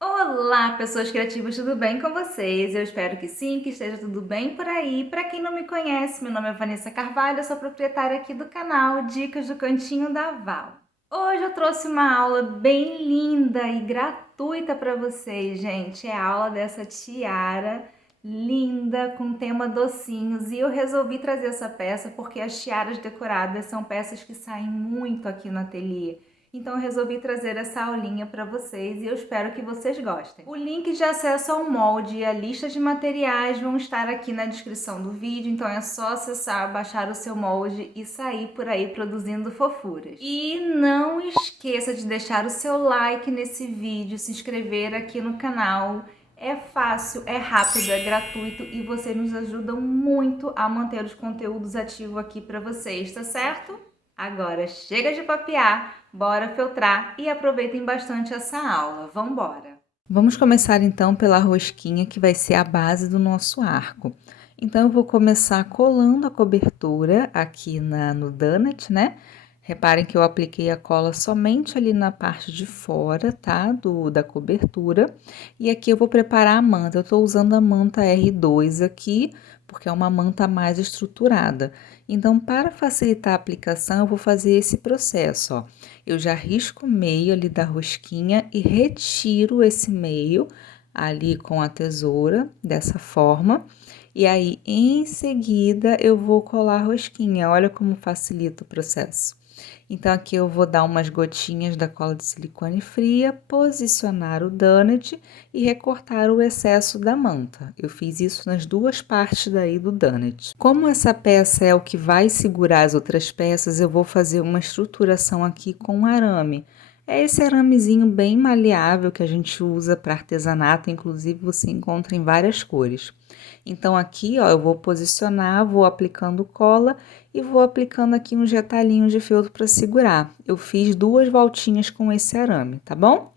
Olá, pessoas criativas, tudo bem com vocês? Eu espero que sim, que esteja tudo bem por aí. Para quem não me conhece, meu nome é Vanessa Carvalho, eu sou proprietária aqui do canal Dicas do Cantinho da Val. Hoje eu trouxe uma aula bem linda e gratuita para vocês, gente. É a aula dessa tiara linda com tema docinhos e eu resolvi trazer essa peça porque as tiaras decoradas são peças que saem muito aqui no ateliê. Então eu resolvi trazer essa aulinha para vocês e eu espero que vocês gostem. O link de acesso ao molde e a lista de materiais vão estar aqui na descrição do vídeo, então é só acessar, baixar o seu molde e sair por aí produzindo fofuras. E não esqueça de deixar o seu like nesse vídeo, se inscrever aqui no canal. É fácil, é rápido, é gratuito e vocês nos ajudam muito a manter os conteúdos ativos aqui para vocês, tá certo? Agora chega de papear, bora filtrar e aproveitem bastante essa aula. Vamos embora! Vamos começar então pela rosquinha que vai ser a base do nosso arco. Então eu vou começar colando a cobertura aqui no donut, né? Reparem que eu apliquei a cola somente ali na parte de fora, tá? Da cobertura. E aqui eu vou preparar a manta. Eu tô usando a manta R2 aqui, porque é uma manta mais estruturada. Então, para facilitar a aplicação, eu vou fazer esse processo, ó. Eu já risco o meio ali da rosquinha e retiro esse meio ali com a tesoura, dessa forma. E aí, em seguida, eu vou colar a rosquinha. Olha como facilita o processo. Então, aqui eu vou dar umas gotinhas da cola de silicone fria, posicionar o donut e recortar o excesso da manta. Eu fiz isso nas duas partes daí do donut. Como essa peça é o que vai segurar as outras peças, eu vou fazer uma estruturação aqui com arame. É esse aramezinho bem maleável que a gente usa para artesanato, inclusive você encontra em várias cores. Então, aqui, ó, eu vou posicionar, vou aplicando cola e vou aplicando aqui uns retalhinhos de feltro para segurar. Eu fiz 2 voltinhas com esse arame, tá bom?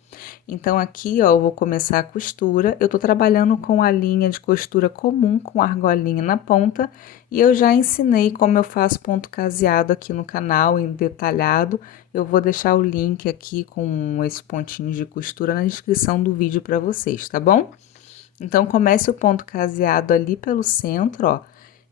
Então, aqui, ó, eu vou começar a costura. Eu tô trabalhando com a linha de costura comum, com argolinha na ponta, e eu já ensinei como eu faço ponto caseado aqui no canal, em detalhado. Eu vou deixar o link aqui com esses pontinhos de costura na descrição do vídeo para vocês, tá bom? Então, comece o ponto caseado ali pelo centro, ó,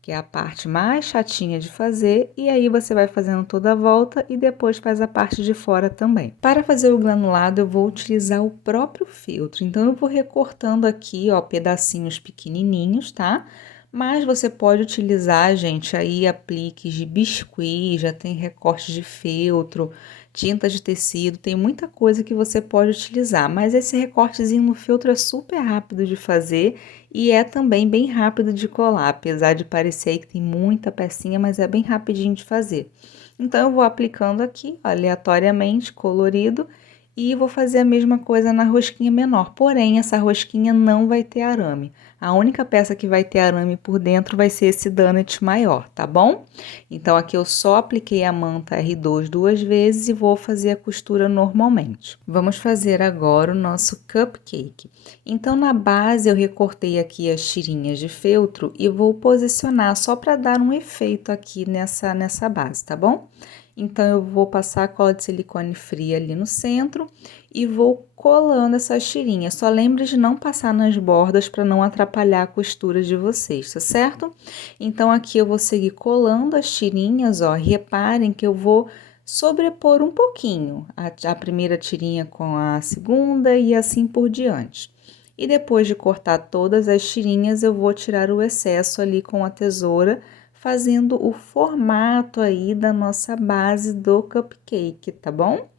que é a parte mais chatinha de fazer, e aí você vai fazendo toda a volta e depois faz a parte de fora também. Para fazer o granulado, eu vou utilizar o próprio feltro, então eu vou recortando aqui, ó, pedacinhos pequenininhos, tá? Mas você pode utilizar, gente, aí apliques de biscuit, já tem recorte de feltro, tinta de tecido, tem muita coisa que você pode utilizar, mas esse recortezinho no feltro é super rápido de fazer e é também bem rápido de colar, apesar de parecer que tem muita pecinha, mas é bem rapidinho de fazer. Então, eu vou aplicando aqui, aleatoriamente, colorido, e vou fazer a mesma coisa na rosquinha menor, porém, essa rosquinha não vai ter arame. A única peça que vai ter arame por dentro vai ser esse donut maior, tá bom? Então, aqui eu só apliquei a manta R2 2 vezes e vou fazer a costura normalmente. Vamos fazer agora o nosso cupcake. Então, na base eu recortei aqui as tirinhas de feltro e vou posicionar só para dar um efeito aqui nessa base, tá bom? Então, eu vou passar a cola de silicone fria ali no centro e vou colando essas tirinhas. Só lembre de não passar nas bordas para não atrapalhar a costura de vocês, tá certo? Então, aqui eu vou seguir colando as tirinhas, ó. Reparem que eu vou sobrepor um pouquinho a primeira tirinha com a segunda e assim por diante. E depois de cortar todas as tirinhas, eu vou tirar o excesso ali com a tesoura, fazendo o formato aí da nossa base do cupcake, tá bom?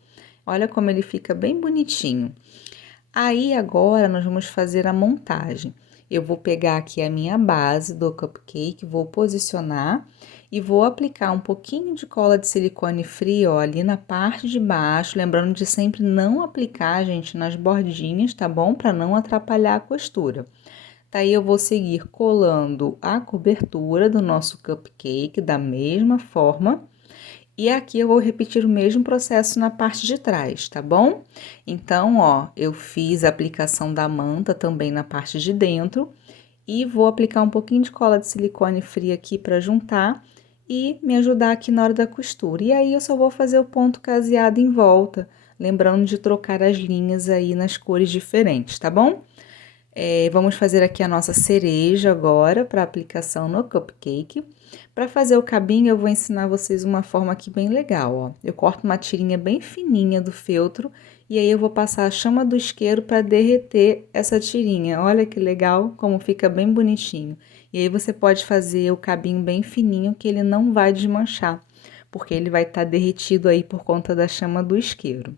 Olha como ele fica bem bonitinho. Aí, agora, nós vamos fazer a montagem. Eu vou pegar aqui a minha base do cupcake, vou posicionar e vou aplicar um pouquinho de cola de silicone frio, ó, ali na parte de baixo, lembrando de sempre não aplicar, gente, nas bordinhas, tá bom? Para não atrapalhar a costura. Daí eu vou seguir colando a cobertura do nosso cupcake da mesma forma. E aqui eu vou repetir o mesmo processo na parte de trás, tá bom? Então, ó, eu fiz a aplicação da manta também na parte de dentro e vou aplicar um pouquinho de cola de silicone fria aqui para juntar e me ajudar aqui na hora da costura. E aí eu só vou fazer o ponto caseado em volta. lembrando de trocar as linhas aí nas cores diferentes, tá bom? Vamos fazer aqui a nossa cereja agora para aplicação no cupcake. Para fazer o cabinho, eu vou ensinar vocês uma forma aqui bem legal, ó. Eu corto uma tirinha bem fininha do feltro e aí eu vou passar a chama do isqueiro para derreter essa tirinha. Olha que legal, como fica bem bonitinho. E aí você pode fazer o cabinho bem fininho que ele não vai desmanchar, porque ele vai estar derretido aí por conta da chama do isqueiro.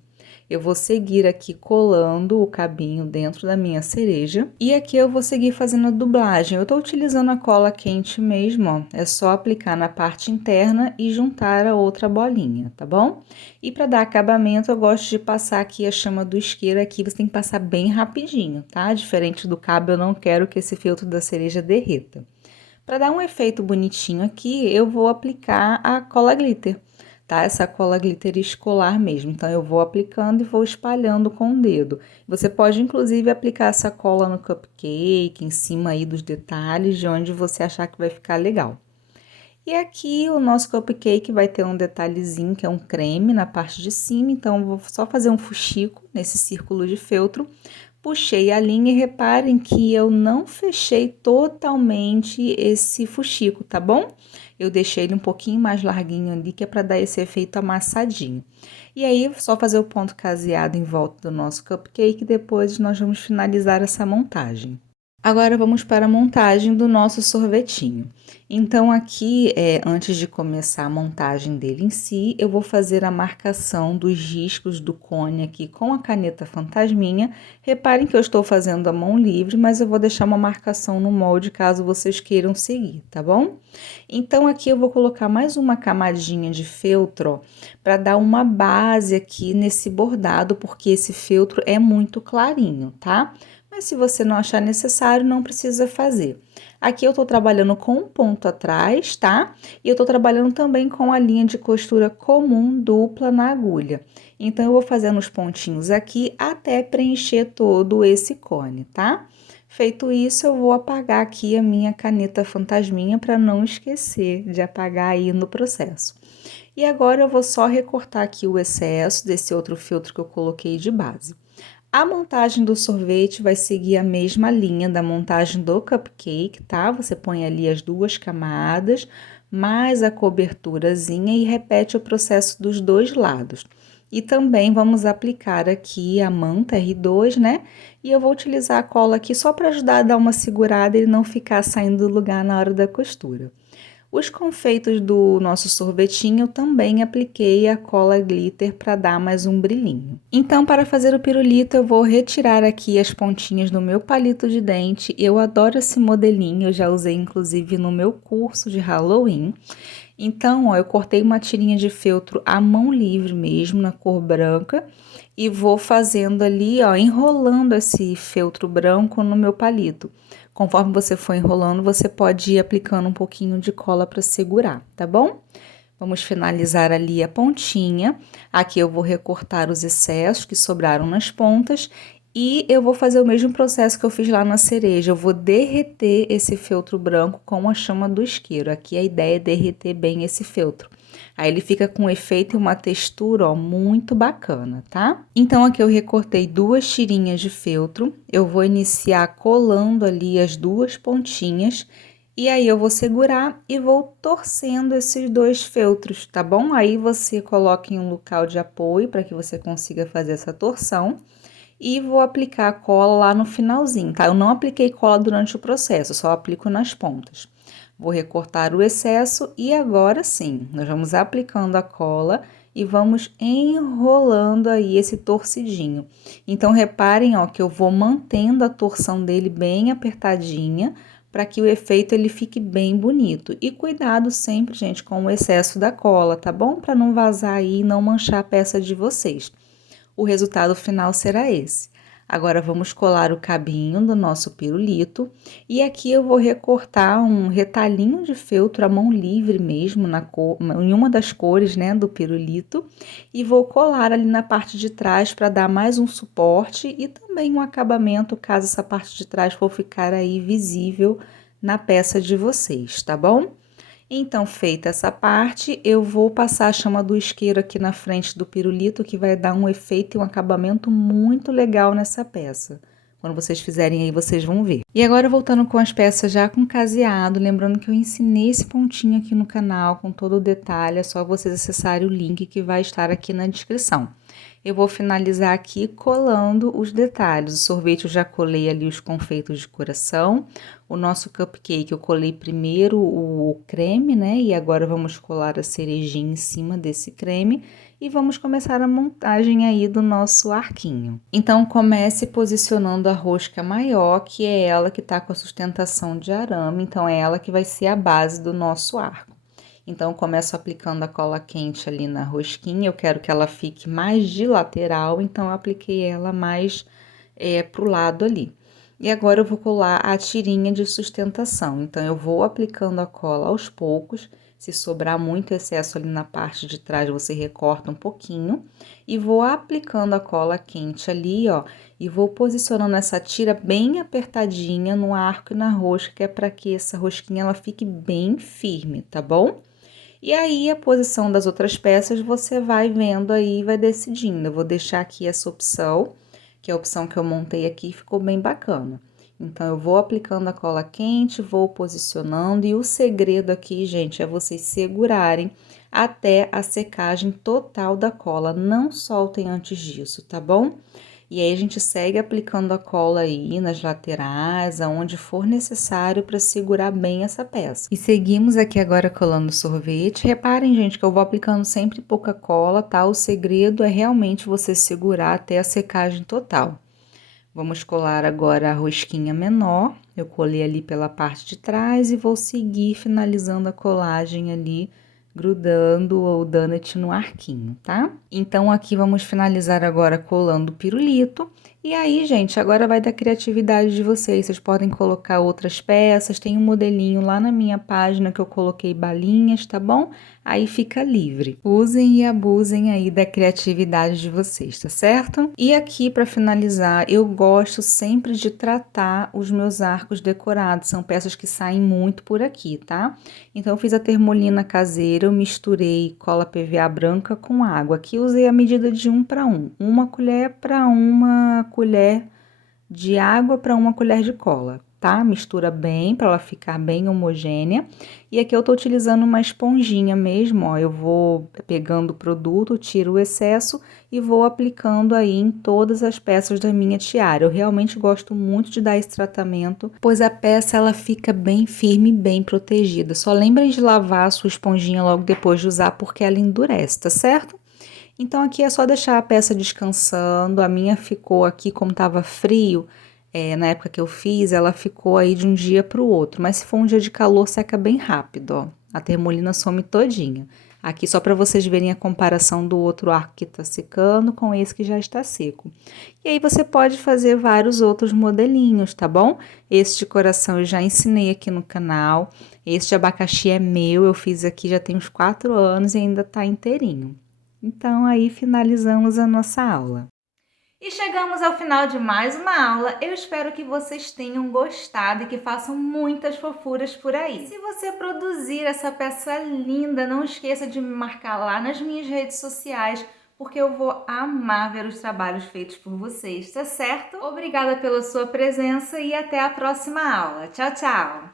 Eu vou seguir aqui colando o cabinho dentro da minha cereja e aqui eu vou seguir fazendo a dublagem. Eu tô utilizando a cola quente mesmo, ó. É só aplicar na parte interna e juntar a outra bolinha, tá bom? E para dar acabamento, eu gosto de passar aqui a chama do isqueiro aqui, você tem que passar bem rapidinho, tá? Diferente do cabo, eu não quero que esse feltro da cereja derreta. Para dar um efeito bonitinho aqui, eu vou aplicar a cola glitter, tá? Essa cola glitter escolar mesmo. Então, eu vou aplicando e vou espalhando com o dedo. Você pode, inclusive, aplicar essa cola no cupcake, em cima aí dos detalhes, de onde você achar que vai ficar legal. E aqui, o nosso cupcake vai ter um detalhezinho, que é um creme na parte de cima. Então, eu vou só fazer um fuxico nesse círculo de feltro. Puxei a linha e reparem que eu não fechei totalmente esse fuxico, tá bom? Eu deixei ele um pouquinho mais larguinho ali, que é para dar esse efeito amassadinho. E aí, só fazer o ponto caseado em volta do nosso cupcake, depois nós vamos finalizar essa montagem. Agora, vamos para a montagem do nosso sorvetinho. Então, aqui, antes de começar a montagem dele em si, eu vou fazer a marcação dos riscos do cone aqui com a caneta fantasminha. Reparem que eu estou fazendo a mão livre, mas eu vou deixar uma marcação no molde caso vocês queiram seguir, tá bom? Então, aqui eu vou colocar mais uma camadinha de feltro, para dar uma base aqui nesse bordado, porque esse feltro é muito clarinho, tá? Mas se você não achar necessário, não precisa fazer. Aqui eu tô trabalhando com um ponto atrás, tá? E eu tô trabalhando também com a linha de costura comum dupla na agulha. Então, eu vou fazendo os pontinhos aqui até preencher todo esse cone, tá? Feito isso, eu vou apagar aqui a minha caneta fantasminha para não esquecer de apagar aí no processo. E agora eu vou só recortar aqui o excesso desse outro feltro que eu coloquei de base. A montagem do sorvete vai seguir a mesma linha da montagem do cupcake, tá? Você põe ali as duas camadas, mais a coberturazinha e repete o processo dos dois lados. E também vamos aplicar aqui a manta R2, né? E eu vou utilizar a cola aqui só para ajudar a dar uma segurada e não ficar saindo do lugar na hora da costura. Os confeitos do nosso sorvetinho eu também apliquei a cola glitter para dar mais um brilhinho. Então, para fazer o pirulito, eu vou retirar aqui as pontinhas do meu palito de dente. Eu adoro esse modelinho, eu já usei inclusive no meu curso de Halloween. Então, ó, eu cortei uma tirinha de feltro à mão livre mesmo, na cor branca, e vou fazendo ali, ó, enrolando esse feltro branco no meu palito. Conforme você for enrolando, você pode ir aplicando um pouquinho de cola para segurar, tá bom? Vamos finalizar ali a pontinha. Aqui eu vou recortar os excessos que sobraram nas pontas e eu vou fazer o mesmo processo que eu fiz lá na cereja. Eu vou derreter esse feltro branco com a chama do isqueiro. Aqui a ideia é derreter bem esse feltro. Aí ele fica com um efeito e uma textura, ó, muito bacana, tá? Então, aqui eu recortei duas tirinhas de feltro. Eu vou iniciar colando ali as duas pontinhas. E aí, eu vou segurar e vou torcendo esses dois feltros, tá bom? Aí, você coloca em um local de apoio para que você consiga fazer essa torção. E vou aplicar a cola lá no finalzinho, tá? Eu não apliquei cola durante o processo, só aplico nas pontas. Vou recortar o excesso e agora sim, nós vamos aplicando a cola e vamos enrolando aí esse torcidinho. Então, reparem, ó, que eu vou mantendo a torção dele bem apertadinha, para que o efeito ele fique bem bonito. E cuidado sempre, gente, com o excesso da cola, tá bom? Para não vazar aí e não manchar a peça de vocês. O resultado final será esse. Agora, vamos colar o cabinho do nosso pirulito. E aqui eu vou recortar um retalhinho de feltro à mão livre mesmo, em uma das cores, né, do pirulito. E vou colar ali na parte de trás para dar mais um suporte e também um acabamento, caso essa parte de trás for ficar aí visível na peça de vocês, tá bom? Então, feita essa parte, eu vou passar a chama do isqueiro aqui na frente do pirulito, que vai dar um efeito e um acabamento muito legal nessa peça. Quando vocês fizerem aí, vocês vão ver. E agora, voltando com as peças já com caseado, lembrando que eu ensinei esse pontinho aqui no canal com todo o detalhe, é só vocês acessarem o link que vai estar aqui na descrição. Eu vou finalizar aqui colando os detalhes. O sorvete eu já colei ali os confeitos de coração. O nosso cupcake eu colei primeiro o creme, né? E agora vamos colar a cerejinha em cima desse creme e vamos começar a montagem aí do nosso arquinho. Então, comece posicionando a rosca maior, que é ela que tá com a sustentação de arame, então é ela que vai ser a base do nosso arco. Então, eu começo aplicando a cola quente ali na rosquinha, eu quero que ela fique mais de lateral, então eu apliquei ela mais pro lado ali. E agora eu vou colar a tirinha de sustentação, então eu vou aplicando a cola aos poucos, se sobrar muito excesso ali na parte de trás, você recorta um pouquinho, e vou aplicando a cola quente ali, ó, e vou posicionando essa tira bem apertadinha no arco e na rosca, que é para que essa rosquinha ela fique bem firme, tá bom? E aí, a posição das outras peças você vai vendo aí e vai decidindo. Eu vou deixar aqui essa opção, que é a opção que eu montei aqui, ficou bem bacana. Então, eu vou aplicando a cola quente, vou posicionando, e o segredo aqui, gente, é vocês segurarem até a secagem total da cola. Não soltem antes disso, tá bom? E aí, a gente segue aplicando a cola aí nas laterais, aonde for necessário para segurar bem essa peça. E seguimos aqui agora colando o sorvete. Reparem, gente, que eu vou aplicando sempre pouca cola, tá? O segredo é realmente você segurar até a secagem total. Vamos colar agora a rosquinha menor. Eu colei ali pela parte de trás e vou seguir finalizando a colagem ali, grudando o donut no arquinho, tá? Então, aqui vamos finalizar agora colando o pirulito. E aí, gente, agora vai da criatividade de vocês. Vocês podem colocar outras peças. Tem um modelinho lá na minha página que eu coloquei balinhas, tá bom? Aí fica livre. Usem e abusem aí da criatividade de vocês, tá certo? E aqui, para finalizar, eu gosto sempre de tratar os meus arcos decorados. São peças que saem muito por aqui, tá? Então, eu fiz a termolina caseira, eu misturei cola PVA branca com água. Aqui eu usei a medida de 1 para 1. Uma colher para uma colher de água para uma colher de cola, tá? Mistura bem para ela ficar bem homogênea. E aqui eu tô utilizando uma esponjinha mesmo, ó. Eu vou pegando o produto, tiro o excesso e vou aplicando aí em todas as peças da minha tiara. Eu realmente gosto muito de dar esse tratamento, pois a peça ela fica bem firme e bem protegida. Só lembrem de lavar a sua esponjinha logo depois de usar, porque ela endurece, tá certo? Então, aqui é só deixar a peça descansando. A minha ficou aqui, como estava frio, na época que eu fiz, ela ficou aí de um dia para o outro. Mas se for um dia de calor, seca bem rápido, ó. A termolina some todinha. Aqui só para vocês verem a comparação do outro arco que tá secando com esse que já está seco. E aí você pode fazer vários outros modelinhos, tá bom? Este de coração eu já ensinei aqui no canal. Este de abacaxi é meu, eu fiz aqui já tem uns 4 anos e ainda tá inteirinho. Então, aí finalizamos a nossa aula. E chegamos ao final de mais uma aula. Eu espero que vocês tenham gostado e que façam muitas fofuras por aí. E se você produzir essa peça linda, não esqueça de me marcar lá nas minhas redes sociais, porque eu vou amar ver os trabalhos feitos por vocês, tá certo? Obrigada pela sua presença e até a próxima aula. Tchau, tchau!